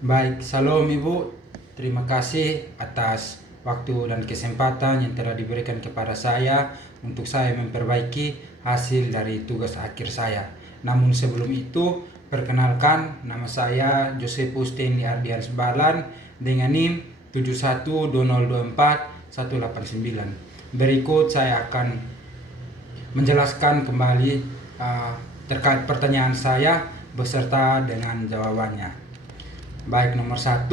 Baik, Salam Ibu. Terima kasih atas waktu dan kesempatan yang telah diberikan kepada saya untuk saya memperbaiki hasil dari tugas akhir saya. Namun sebelum itu, perkenalkan nama saya Josephus Stanley Ardians Balan dengan NIM 712024 189. Berikut saya akan menjelaskan kembali terkait pertanyaan saya beserta dengan jawabannya. Baik, nomor 1,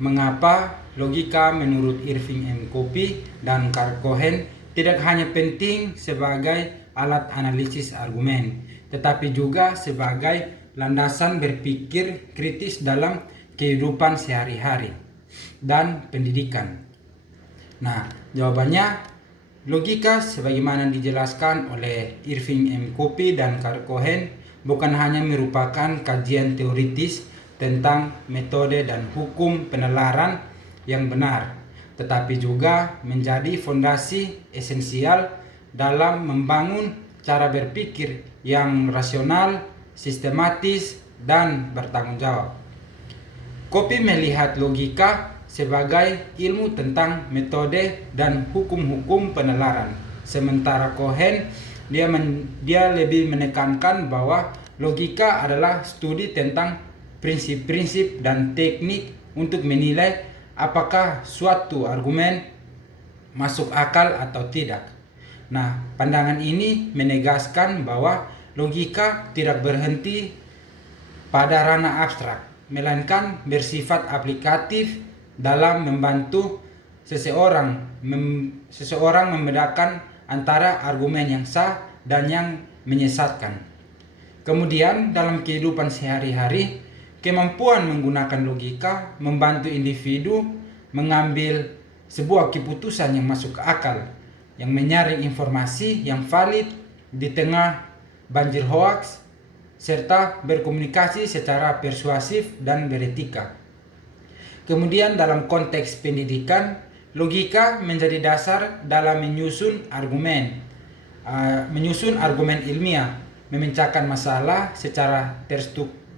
mengapa logika menurut Irving M. Kopy dan Karl Cohen tidak hanya penting sebagai alat analisis argumen, tetapi juga sebagai landasan berpikir kritis dalam kehidupan sehari-hari dan pendidikan? Nah, jawabannya, logika sebagaimana dijelaskan oleh Irving M. Kopy dan Karl Cohen bukan hanya merupakan kajian teoritis tentang metode dan hukum penalaran yang benar, tetapi juga menjadi fondasi esensial dalam membangun cara berpikir yang rasional, sistematis, dan bertanggung jawab. Kopy melihat logika sebagai ilmu tentang metode dan hukum-hukum penalaran, sementara Cohen dia lebih menekankan bahwa logika adalah studi tentang prinsip-prinsip dan teknik untuk menilai apakah suatu argumen masuk akal atau tidak. Nah, pandangan ini menegaskan bahwa logika tidak berhenti pada ranah abstrak, melainkan bersifat aplikatif dalam membantu seseorang membedakan antara argumen yang sah dan yang menyesatkan. Kemudian dalam kehidupan sehari-hari, kemampuan menggunakan logika membantu individu mengambil sebuah keputusan yang masuk akal, yang menyaring informasi yang valid di tengah banjir hoaks, serta berkomunikasi secara persuasif dan beretika. Kemudian dalam konteks pendidikan, logika menjadi dasar dalam menyusun argumen ilmiah, memecahkan masalah secara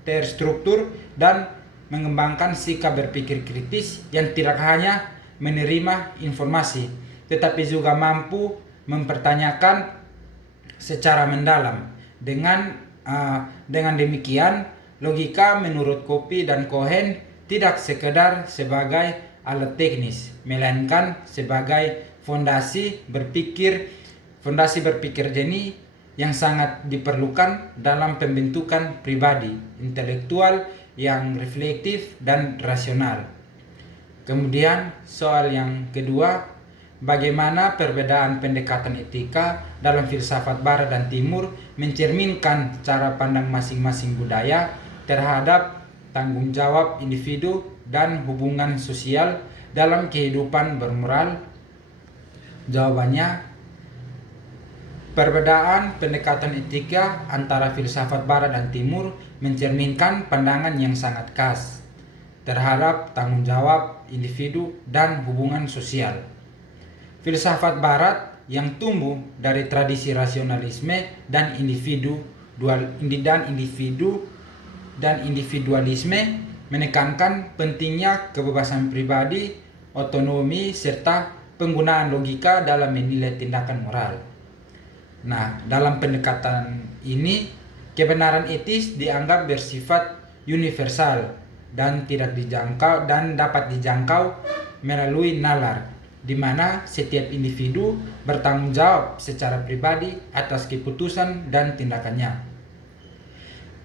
terstruktur, dan mengembangkan sikap berpikir kritis yang tidak hanya menerima informasi, tetapi juga mampu mempertanyakan secara mendalam. Dengan demikian, logika menurut Kopy dan Cohen tidak sekedar sebagai alat teknis, melainkan sebagai fondasi berpikir jernih yang sangat diperlukan dalam pembentukan pribadi intelektual yang reflektif dan rasional. Kemudian soal yang kedua, bagaimana perbedaan pendekatan etika dalam filsafat Barat dan Timur mencerminkan cara pandang masing-masing budaya terhadap tanggung jawab individu dan hubungan sosial dalam kehidupan bermoral? Jawabannya, perbedaan pendekatan etika antara filsafat Barat dan Timur mencerminkan pandangan yang sangat khas terhadap tanggung jawab individu dan hubungan sosial. Filsafat Barat yang tumbuh dari tradisi rasionalisme dan individualisme menekankan pentingnya kebebasan pribadi, otonomi, serta penggunaan logika dalam menilai tindakan moral. Nah, dalam pendekatan ini, kebenaran etis dianggap bersifat universal dan dapat dijangkau melalui nalar, di mana setiap individu bertanggung jawab secara pribadi atas keputusan dan tindakannya.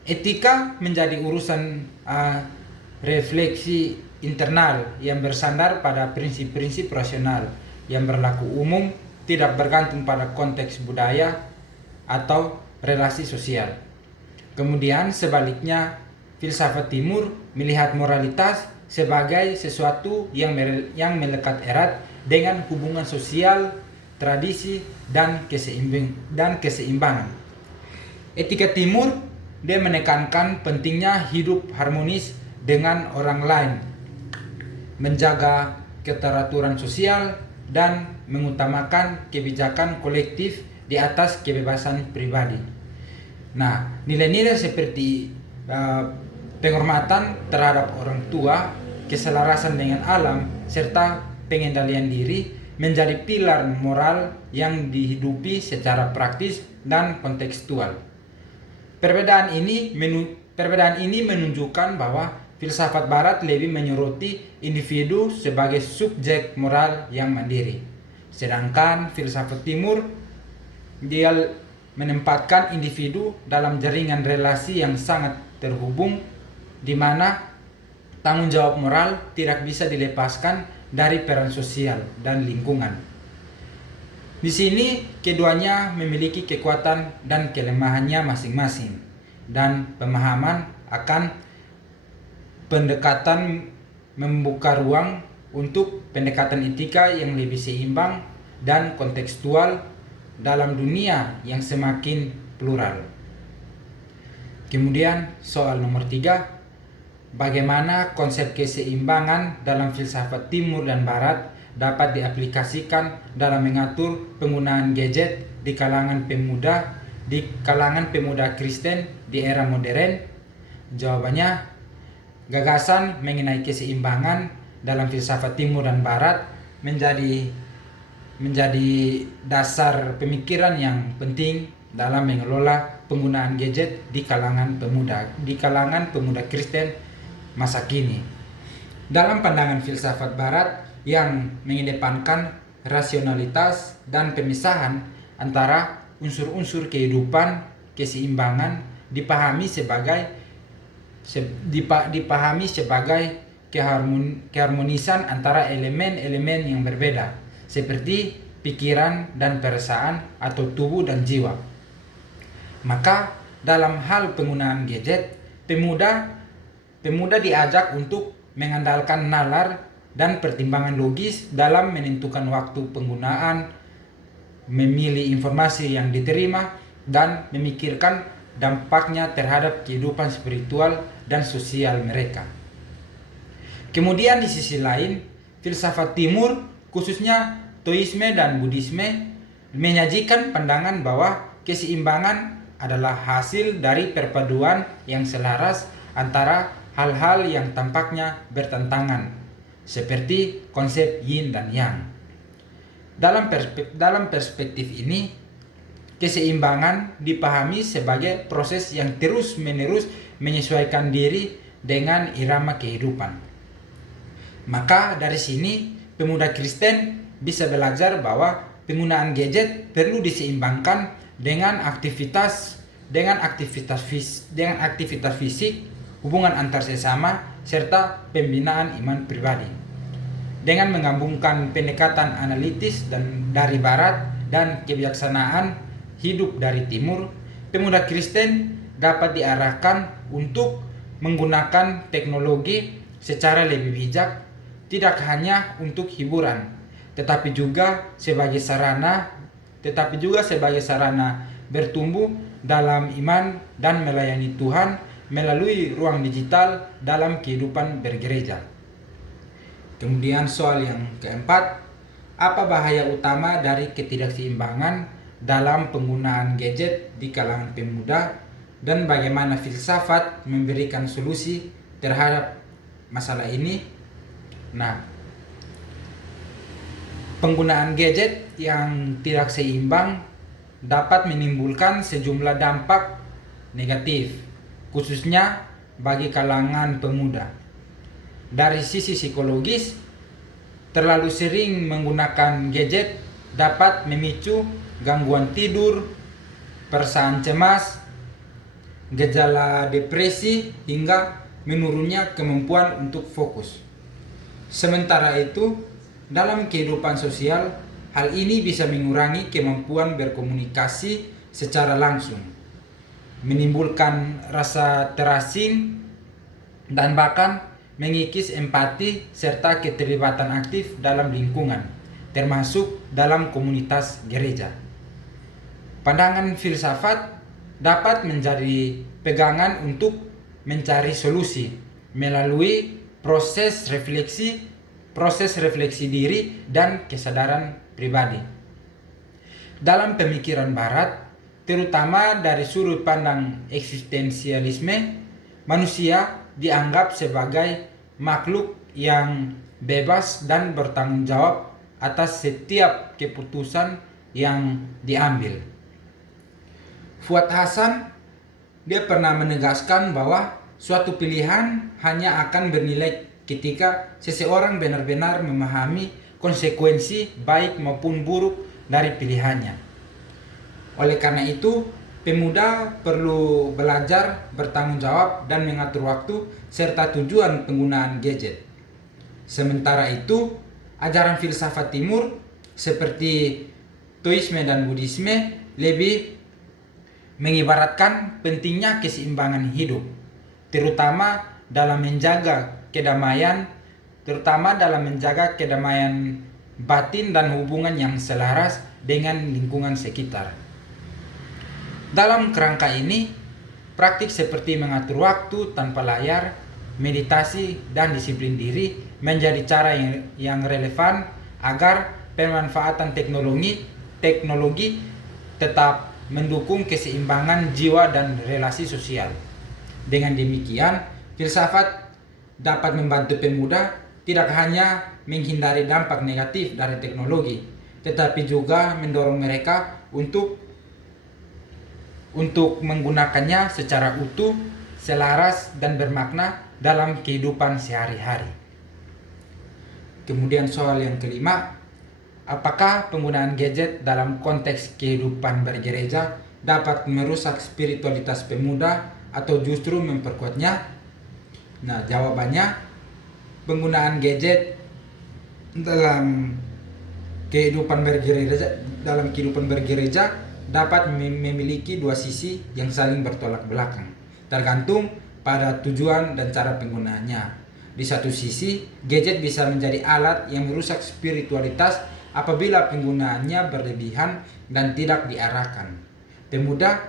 Etika menjadi urusan refleksi internal yang bersandar pada prinsip-prinsip rasional yang berlaku umum, tidak bergantung pada konteks budaya atau relasi sosial. Kemudian sebaliknya, filsafat Timur melihat moralitas sebagai sesuatu yang melekat erat dengan hubungan sosial, tradisi, dan keseimbangan. Etika Timur, dia menekankan pentingnya hidup harmonis dengan orang lain, menjaga keteraturan sosial, dan mengutamakan kebijakan kolektif di atas kebebasan pribadi. Nah, nilai-nilai seperti penghormatan terhadap orang tua, keselarasan dengan alam, serta pengendalian diri menjadi pilar moral yang dihidupi secara praktis dan kontekstual. Perbedaan ini menunjukkan bahwa filsafat Barat lebih menyoroti individu sebagai subjek moral yang mandiri, sedangkan filsafat Timur dia menempatkan individu dalam jaringan relasi yang sangat terhubung, di mana tanggung jawab moral tidak bisa dilepaskan dari peran sosial dan lingkungan. Di sini keduanya memiliki kekuatan dan kelemahannya masing-masing, dan pemahaman akan pendekatan membuka ruang untuk pendekatan etika yang lebih seimbang dan kontekstual dalam dunia yang semakin plural. Kemudian soal nomor 3, bagaimana konsep keseimbangan dalam filsafat Timur dan Barat dapat diaplikasikan dalam mengatur penggunaan gadget di kalangan pemuda Kristen di era modern? Jawabannya, gagasan mengenai keseimbangan dalam filsafat Timur dan Barat menjadi dasar pemikiran yang penting dalam mengelola penggunaan gadget di kalangan pemuda Kristen masa kini. Dalam pandangan filsafat Barat yang mengedepankan rasionalitas dan pemisahan antara unsur-unsur kehidupan, keseimbangan dipahami sebagai keharmonisan antara elemen-elemen yang berbeda, seperti pikiran dan perasaan atau tubuh dan jiwa. Maka dalam hal penggunaan gadget, pemuda diajak untuk mengandalkan nalar dan pertimbangan logis dalam menentukan waktu penggunaan, memilih informasi yang diterima, dan memikirkan dampaknya terhadap kehidupan spiritual dan sosial mereka. Kemudian di sisi lain, filsafat Timur, khususnya Taoisme dan Buddhisme, menyajikan pandangan bahwa keseimbangan adalah hasil dari perpaduan yang selaras antara hal-hal yang tampaknya bertentangan, seperti konsep yin dan yang. Dalam perspektif ini, keseimbangan dipahami sebagai proses yang terus-menerus menyesuaikan diri dengan irama kehidupan. Maka dari sini, pemuda Kristen bisa belajar bahwa penggunaan gadget perlu diseimbangkan dengan aktivitas fisik, hubungan antar sesama, serta pembinaan iman pribadi. Dengan menggabungkan pendekatan analitis dari Barat dan kebijaksanaan hidup dari Timur, pemuda Kristen dapat diarahkan untuk menggunakan teknologi secara lebih bijak, tidak hanya untuk hiburan, tetapi juga sebagai sarana bertumbuh dalam iman dan melayani Tuhan melalui ruang digital dalam kehidupan bergereja. Kemudian soal yang keempat, apa bahaya utama dari ketidakseimbangan dalam penggunaan gadget di kalangan pemuda, dan bagaimana filsafat memberikan solusi terhadap masalah ini? Nah, penggunaan gadget yang tidak seimbang dapat menimbulkan sejumlah dampak negatif, khususnya bagi kalangan pemuda. Dari sisi psikologis, terlalu sering menggunakan gadget dapat memicu gangguan tidur, perasaan cemas, gejala depresi, hingga menurunnya kemampuan untuk fokus. Sementara itu, dalam kehidupan sosial, hal ini bisa mengurangi kemampuan berkomunikasi secara langsung, menimbulkan rasa terasing, dan bahkan mengikis empati serta keterlibatan aktif dalam lingkungan, termasuk dalam komunitas gereja. Pandangan filsafat dapat menjadi pegangan untuk mencari solusi melalui proses refleksi diri dan kesadaran pribadi. Dalam pemikiran Barat, terutama dari sudut pandang eksistensialisme, manusia dianggap sebagai makhluk yang bebas dan bertanggung jawab atas setiap keputusan yang diambil. Fuad Hasan, dia pernah menegaskan bahwa suatu pilihan hanya akan bernilai ketika seseorang benar-benar memahami konsekuensi baik maupun buruk dari pilihannya. Oleh karena itu, pemuda perlu belajar bertanggung jawab dan mengatur waktu serta tujuan penggunaan gadget. Sementara itu, ajaran filsafat timur seperti Taoisme dan Buddhisme lebih mengibaratkan pentingnya keseimbangan hidup, terutama dalam menjaga kedamaian batin dan hubungan yang selaras dengan lingkungan sekitar. Dalam kerangka ini, praktik seperti mengatur waktu tanpa layar, meditasi, dan disiplin diri menjadi cara yang relevan agar pemanfaatan teknologi tetap mendukung keseimbangan jiwa dan relasi sosial. Dengan demikian, filsafat dapat membantu pemuda tidak hanya menghindari dampak negatif dari teknologi, tetapi juga mendorong mereka untuk menggunakannya secara utuh, selaras, dan bermakna dalam kehidupan sehari-hari. Kemudian soal yang kelima, apakah penggunaan gadget dalam konteks kehidupan bergereja dapat merusak spiritualitas pemuda atau justru memperkuatnya? Nah, jawabannya, penggunaan gadget dalam kehidupan bergereja dapat memiliki dua sisi yang saling bertolak belakang, tergantung pada tujuan dan cara penggunaannya. Di satu sisi, gadget bisa menjadi alat yang merusak spiritualitas apabila penggunaannya berlebihan dan tidak diarahkan. Pemuda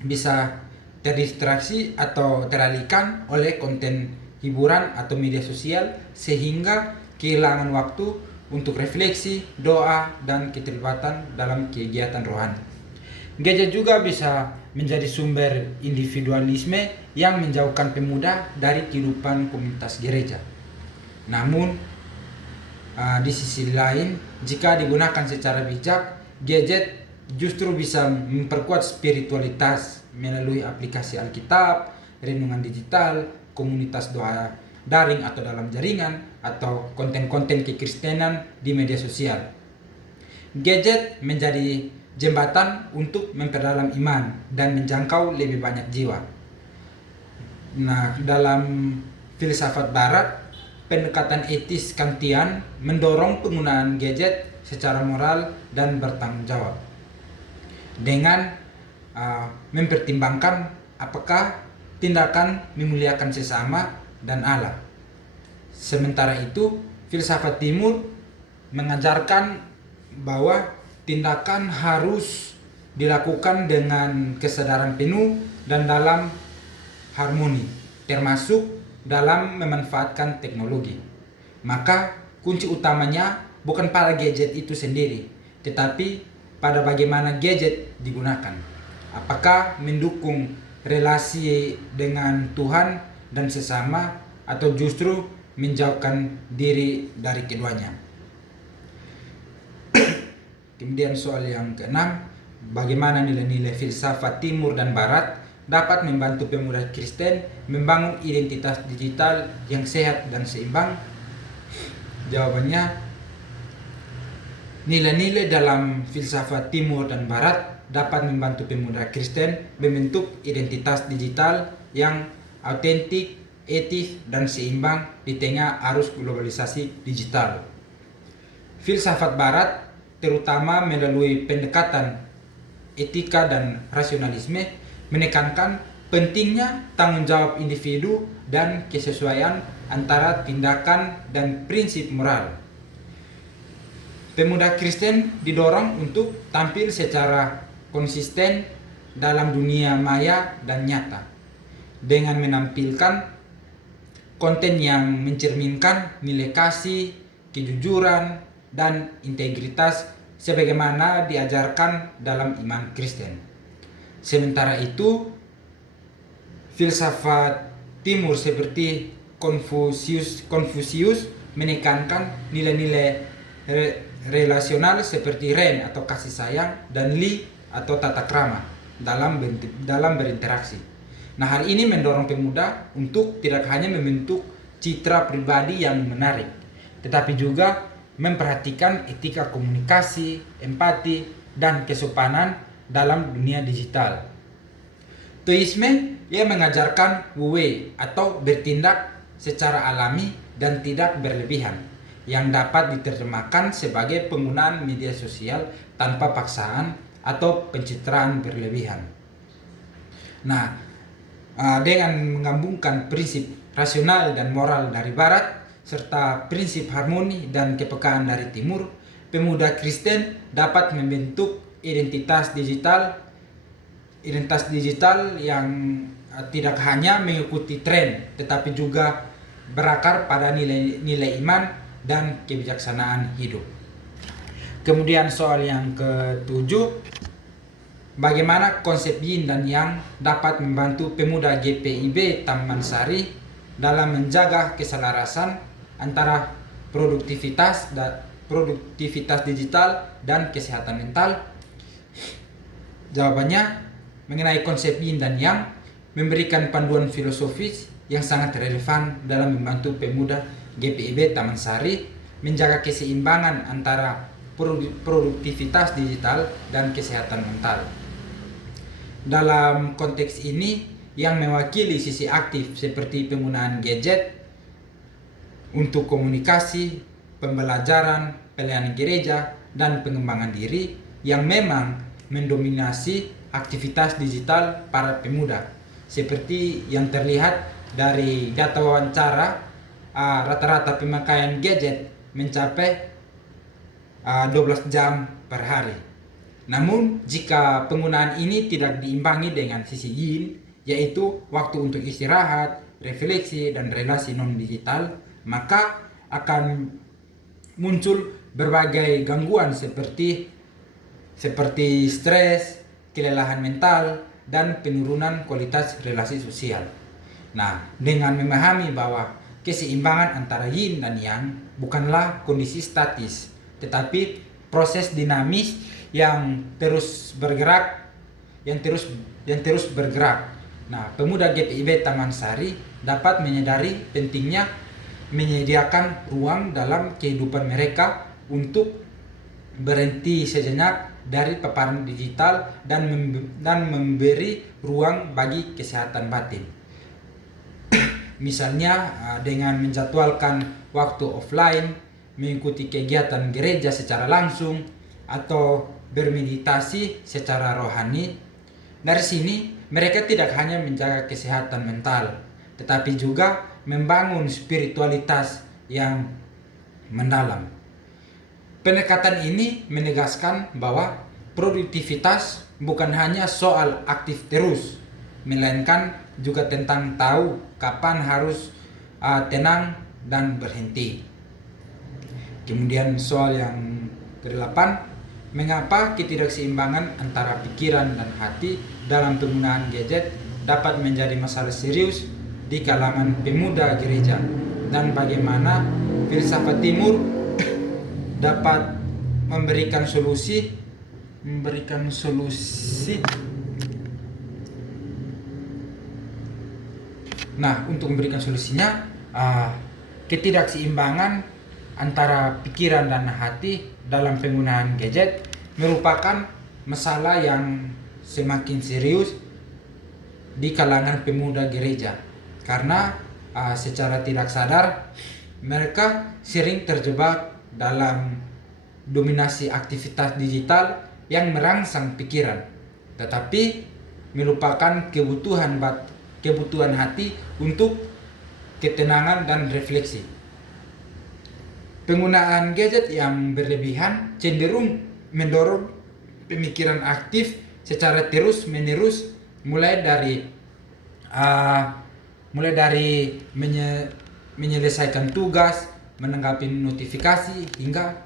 bisa terdistraksi atau teralihkan oleh konten hiburan atau media sosial sehingga kehilangan waktu untuk refleksi, doa, dan keterlibatan dalam kegiatan rohani. Gadget juga bisa menjadi sumber individualisme yang menjauhkan pemuda dari kehidupan komunitas gereja. Namun, di sisi lain, jika digunakan secara bijak, gadget justru bisa memperkuat spiritualitas melalui aplikasi Alkitab, renungan digital, komunitas doa daring atau dalam jaringan, atau konten-konten kekristenan di media sosial. Gadget menjadi jembatan untuk memperdalam iman dan menjangkau lebih banyak jiwa. Nah, dalam filsafat barat, pendekatan etis Kantian mendorong penggunaan gadget secara moral dan bertanggung jawab dengan mempertimbangkan apakah tindakan memuliakan sesama dan Allah. Sementara itu, filsafat timur mengajarkan bahwa tindakan harus dilakukan dengan kesadaran penuh dan dalam harmoni, termasuk dalam memanfaatkan teknologi. Maka kunci utamanya bukan pada gadget itu sendiri, tetapi pada bagaimana gadget digunakan. Apakah mendukung relasi dengan Tuhan dan sesama atau justru menjauhkan diri dari keduanya. Kemudian soal yang keenam, bagaimana nilai-nilai filsafat timur dan barat dapat membantu pemuda Kristen membangun identitas digital yang sehat dan seimbang? Jawabannya, nilai-nilai dalam filsafat timur dan barat dapat membantu pemuda Kristen membentuk identitas digital yang autentik, etis, dan seimbang di tengah arus globalisasi digital. Filsafat barat, terutama melalui pendekatan etika dan rasionalisme, menekankan pentingnya tanggung jawab individu dan kesesuaian antara tindakan dan prinsip moral. Pemuda Kristen didorong untuk tampil secara konsisten dalam dunia maya dan nyata, dengan menampilkan konten yang mencerminkan nilai kasih, kejujuran, dan integritas sebagaimana diajarkan dalam iman Kristen. Sementara itu, filsafat Timur seperti Konfusius menekankan nilai-nilai relasional seperti ren atau kasih sayang dan li atau tata krama dalam berinteraksi. Nah, hal ini mendorong pemuda untuk tidak hanya membentuk citra pribadi yang menarik, tetapi juga memperhatikan etika komunikasi, empati, dan kesopanan dalam dunia digital. Toisme ia mengajarkan wuwei atau bertindak secara alami dan tidak berlebihan, yang dapat diterjemahkan sebagai penggunaan media sosial tanpa paksaan atau pencitraan berlebihan. Nah, dengan menggabungkan prinsip rasional dan moral dari Barat serta prinsip harmoni dan kepekaan dari Timur, pemuda Kristen dapat membentuk identitas digital yang tidak hanya mengikuti tren, tetapi juga berakar pada nilai iman dan kebijaksanaan hidup. Kemudian soal yang ketujuh, bagaimana konsep yin dan yang dapat membantu pemuda GPIB Taman Sari dalam menjaga keselarasan antara produktivitas digital dan kesehatan mental? Jawabannya, mengenai konsep yin dan yang memberikan panduan filosofis yang sangat relevan dalam membantu pemuda GPIB Taman Sari menjaga keseimbangan antara produktivitas digital dan kesehatan mental. Dalam konteks ini, yang mewakili sisi aktif seperti penggunaan gadget untuk komunikasi, pembelajaran, pelayanan gereja, dan pengembangan diri yang memang mendominasi aktivitas digital para pemuda. Seperti yang terlihat dari data wawancara, rata-rata pemakaian gadget mencapai 12 jam per hari. Namun, jika penggunaan ini tidak diimbangi dengan sisi yin, yaitu waktu untuk istirahat, refleksi, dan relasi non-digital, maka akan muncul berbagai gangguan seperti stres, kelelahan mental, dan penurunan kualitas relasi sosial. Nah, dengan memahami bahwa keseimbangan antara yin dan yang bukanlah kondisi statis, tetapi proses dinamis yang terus bergerak. Nah, pemuda GPIB Taman Sari dapat menyadari pentingnya menyediakan ruang dalam kehidupan mereka untuk berhenti sejenak dari paparan digital dan memberi ruang bagi kesehatan batin. Misalnya dengan menjadwalkan waktu offline, mengikuti kegiatan gereja secara langsung, atau bermeditasi secara rohani. Dari sini, mereka tidak hanya menjaga kesehatan mental, tetapi juga membangun spiritualitas yang mendalam. Pendekatan ini menegaskan bahwa produktivitas bukan hanya soal aktif terus, melainkan juga tentang tahu kapan harus tenang dan berhenti. Kemudian soal yang ke-8, mengapa ketidakseimbangan antara pikiran dan hati dalam penggunaan gadget dapat menjadi masalah serius di kalangan pemuda gereja, dan bagaimana filsafat Timur dapat memberikan solusi. Nah, untuk memberikan solusinya, ketidakseimbangan antara pikiran dan hati dalam penggunaan gadget merupakan masalah yang semakin serius di kalangan pemuda gereja, karena secara tidak sadar mereka sering terjebak dalam dominasi aktivitas digital yang merangsang pikiran, tetapi melupakan kebutuhan hati untuk ketenangan dan refleksi. Penggunaan gadget yang berlebihan cenderung mendorong pemikiran aktif secara terus-menerus, mulai dari menyelesaikan tugas, menanggapi notifikasi, hingga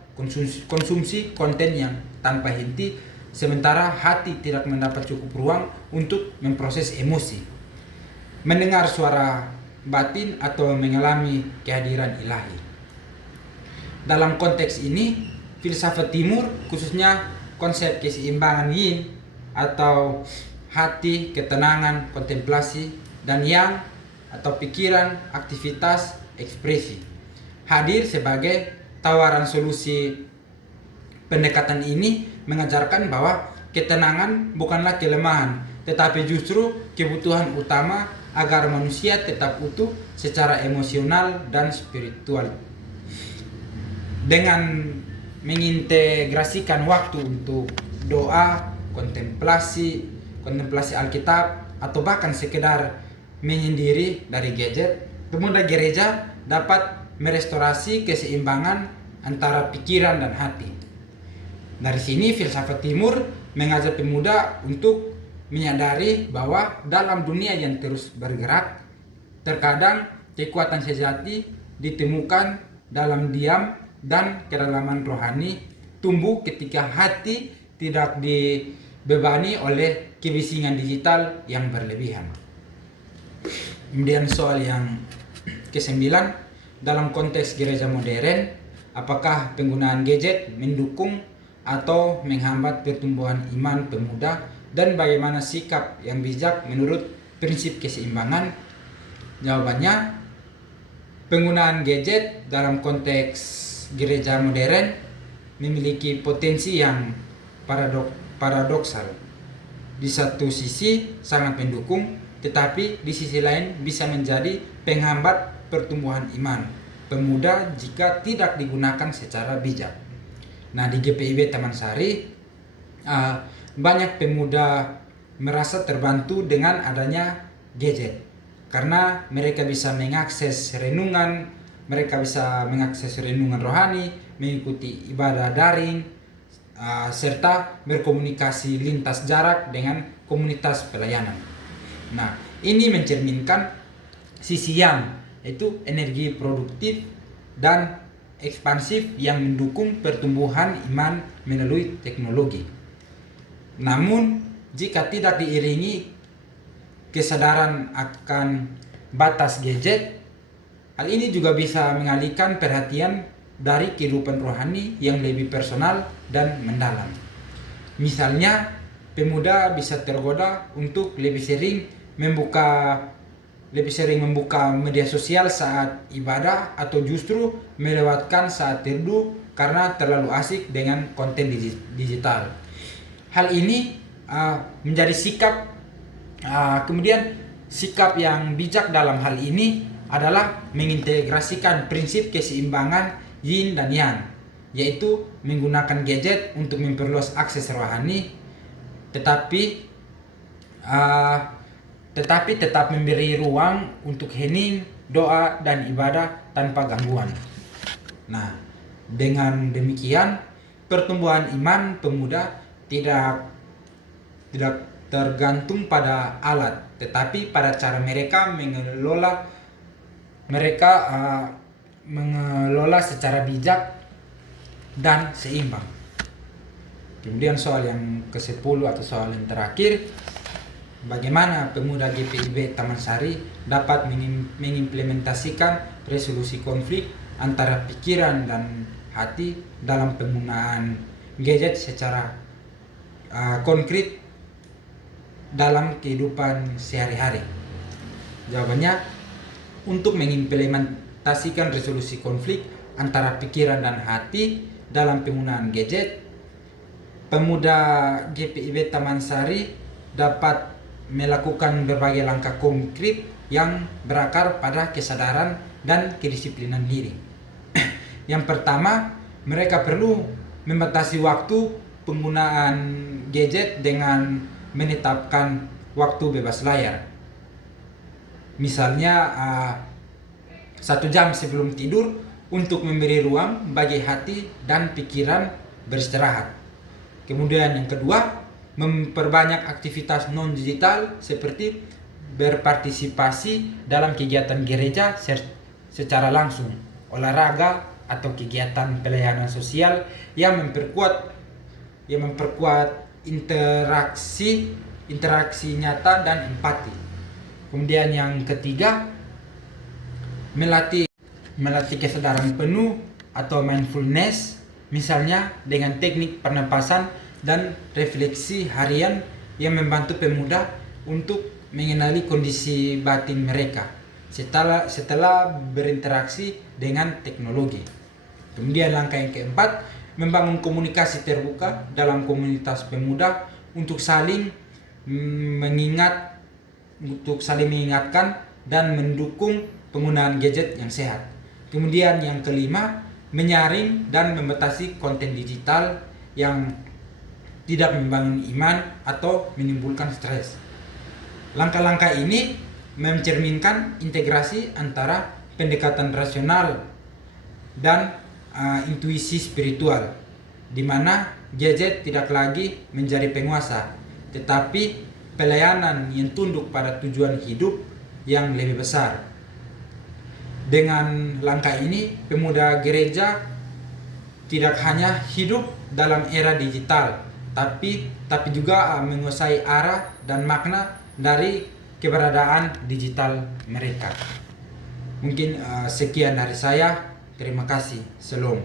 konsumsi konten yang tanpa henti, sementara hati tidak mendapat cukup ruang untuk memproses emosi. Mendengar suara batin atau mengalami kehadiran ilahi. Dalam konteks ini, filsafat timur khususnya konsep keseimbangan yin atau hati, ketenangan, kontemplasi, dan yang atau pikiran, aktivitas, ekspresi hadir sebagai tawaran solusi. Pendekatan ini mengajarkan bahwa ketenangan bukanlah kelemahan, tetapi justru kebutuhan utama agar manusia tetap utuh secara emosional dan spiritual. Dengan mengintegrasikan waktu untuk doa, kontemplasi Alkitab, atau bahkan sekedar menyendiri dari gadget, pemuda gereja dapat merestorasi keseimbangan antara pikiran dan hati. Dari sini filsafat timur mengajak pemuda untuk menyadari bahwa dalam dunia yang terus bergerak, terkadang kekuatan sejati ditemukan dalam diam dan kedalaman rohani tumbuh ketika hati tidak dibebani oleh kebisingan digital yang berlebihan. Kemudian soal yang ke-9, dalam konteks gereja modern, apakah penggunaan gadget mendukung atau menghambat pertumbuhan iman pemuda, dan bagaimana sikap yang bijak menurut prinsip keseimbangan? Jawabannya, penggunaan gadget dalam konteks gereja modern memiliki potensi yang paradoksal. Di satu sisi sangat mendukung, tetapi di sisi lain bisa menjadi penghambat pertumbuhan iman pemuda jika tidak digunakan secara bijak. Nah, di GPIB Taman Sari banyak pemuda merasa terbantu dengan adanya gadget karena mereka bisa mengakses renungan, rohani, mengikuti ibadah daring, serta berkomunikasi lintas jarak dengan komunitas pelayanan. Nah, ini mencerminkan sisi yang yaitu energi produktif dan ekspansif yang mendukung pertumbuhan iman melalui teknologi. Namun, jika tidak diiringi kesadaran akan batas gadget, hal ini juga bisa mengalihkan perhatian dari kehidupan rohani yang lebih personal dan mendalam. Misalnya, pemuda bisa tergoda untuk lebih sering membuka media sosial saat ibadah, atau justru melewatkan saat teduh karena terlalu asik dengan konten digital. Hal ini menjadi sikap yang bijak dalam hal ini adalah mengintegrasikan prinsip keseimbangan yin dan yang, yaitu menggunakan gadget untuk memperluas akses rohani, tetapi tetap memberi ruang untuk hening, doa, dan ibadah tanpa gangguan. Nah, dengan demikian pertumbuhan iman pemuda tidak tergantung pada alat, tetapi pada cara mereka mengelola secara bijak dan seimbang. Kemudian soal yang ke-10 atau soal yang terakhir, bagaimana pemuda GPIB Taman Sari dapat mengimplementasikan resolusi konflik antara pikiran dan hati dalam penggunaan gadget secara konkret dalam kehidupan sehari-hari? Jawabannya, untuk mengimplementasikan resolusi konflik antara pikiran dan hati dalam penggunaan gadget, pemuda GPIB Taman Sari dapat melakukan berbagai langkah konkret yang berakar pada kesadaran dan kedisiplinan diri. Yang pertama, mereka perlu membatasi waktu penggunaan gadget dengan menetapkan waktu bebas layar. Misalnya 1 jam sebelum tidur untuk memberi ruang bagi hati dan pikiran beristirahat. Kemudian yang kedua, memperbanyak aktivitas non-digital seperti berpartisipasi dalam kegiatan gereja secara langsung, olahraga, atau kegiatan pelayanan sosial yang memperkuat interaksi nyata dan empati. Kemudian yang ketiga, melatih kesadaran penuh atau mindfulness, misalnya dengan teknik pernapasan dan refleksi harian yang membantu pemuda untuk mengenali kondisi batin mereka setelah berinteraksi dengan teknologi. Kemudian langkah yang keempat, membangun komunikasi terbuka dalam komunitas pemuda untuk saling mengingatkan dan mendukung penggunaan gadget yang sehat. Kemudian yang kelima, menyaring dan membatasi konten digital yang tidak membangun iman atau menimbulkan stres. Langkah-langkah ini mencerminkan integrasi antara pendekatan rasional dan intuisi spiritual, di mana gadget tidak lagi menjadi penguasa, tetapi pelayanan yang tunduk pada tujuan hidup yang lebih besar. Dengan langkah ini, pemuda gereja tidak hanya hidup dalam era digital, tapi juga menguasai arah dan makna dari keberadaan digital mereka. Mungkin sekian dari saya. Terima kasih. Shalom.